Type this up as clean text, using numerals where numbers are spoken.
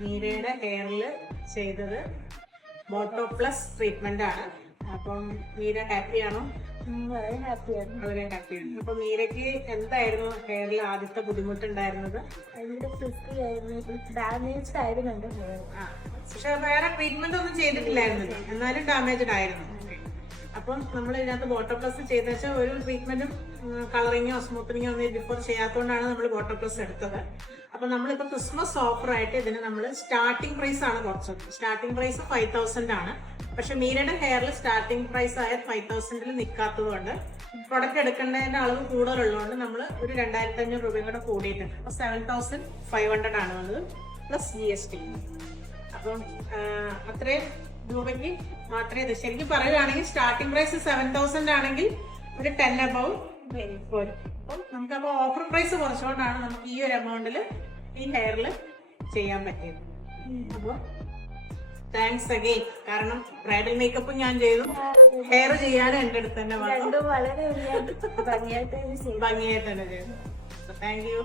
മീരയുടെ ഹെയറിൽ ചെയ്തത് ബോട്ടോ പ്ലസ് ട്രീറ്റ്മെന്റ് ആണ്. അപ്പം മീര ഹാപ്പിയാണോ? വളരെ ഹാപ്പിയാണ്. വളരെ ഹാപ്പിയാണ്. അപ്പൊ മീരയ്ക്ക് എന്തായിരുന്നു ഹെയറിൽ ആദ്യത്തെ ബുദ്ധിമുട്ടുണ്ടായിരുന്നത്? ഭയങ്കര ഫ്രിസ്റ്റിയായിരുന്നു, ഡാമേജ് ആയിരുന്നു എൻ്റെ ഹെയർ. പക്ഷെ വേറെ ട്രീറ്റ്മെന്റ് ഒന്നും ചെയ്തിട്ടില്ലായിരുന്നല്ലോ, എന്നാലും ഡാമേജ്ഡ് ആയിരുന്നു. അപ്പം നമ്മൾ ഇതിനകത്ത് ബോട്ടോ പ്ലസ് ചെയ്ത വെച്ചാൽ ഒരു ട്രീറ്റ്മെന്റും കളറിങ്ങോ സ്മൂത്തനിങ്ങോ ഒന്നും ബിഫോർ ചെയ്യാത്തതുകൊണ്ടാണ് നമ്മൾ ബോട്ടോ പ്ലസ് എടുത്തത്. അപ്പൊ നമ്മളിപ്പോ ക്രിസ്മസ് ഓഫർ ആയിട്ട് ഇതിന് നമ്മൾ സ്റ്റാർട്ടിംഗ് പ്രൈസ് ആണ് കുറച്ചത്. സ്റ്റാർട്ടിംഗ് പ്രൈസ് 5000 ആണ്. പക്ഷെ മീരയുടെ ഹെയറിൽ സ്റ്റാർട്ടിംഗ് പ്രൈസ് ആയ 5000 നിൽക്കാത്തത് കൊണ്ട് പ്രൊഡക്റ്റ് എടുക്കേണ്ടതിന്റെ അളവ് കൂടുതലുള്ളതുകൊണ്ട് നമ്മൾ ഒരു 2500 രൂപയും കൂടെ കൂടിയിട്ടുണ്ട്. അപ്പൊ 7500 ആണ് വന്നത് പ്ലസ് GST. അപ്പം അത്രയും രൂപയ്ക്ക് മാത്രമേ ഇത് ശരിക്കും പറയുകയാണെങ്കിൽ സ്റ്റാർട്ടിംഗ് പ്രൈസ് 7000 ആണെങ്കിൽ ഒരു 10 above വരും. അപ്പം നമുക്കപ്പോൾ ഓഫർ പ്രൈസ് കുറച്ചുകൊണ്ടാണ് നമുക്ക് ഈ ഒരു എമൗണ്ടിൽ ഈ ഹെയറിൽ ചെയ്യാൻ പറ്റിയത്. അപ്പോൾ താങ്ക്സ് അഗെയിൻ. കാരണം ബ്രൈഡൽ മേക്കപ്പും ഞാൻ ചെയ്തു, ഹെയർ ചെയ്യാനും എൻ്റെ അടുത്ത് തന്നെ വന്നു, വളരെ ഭംഗിയായിട്ട് ഭംഗിയായിട്ട് തന്നെ ചെയ്തു. Thank you.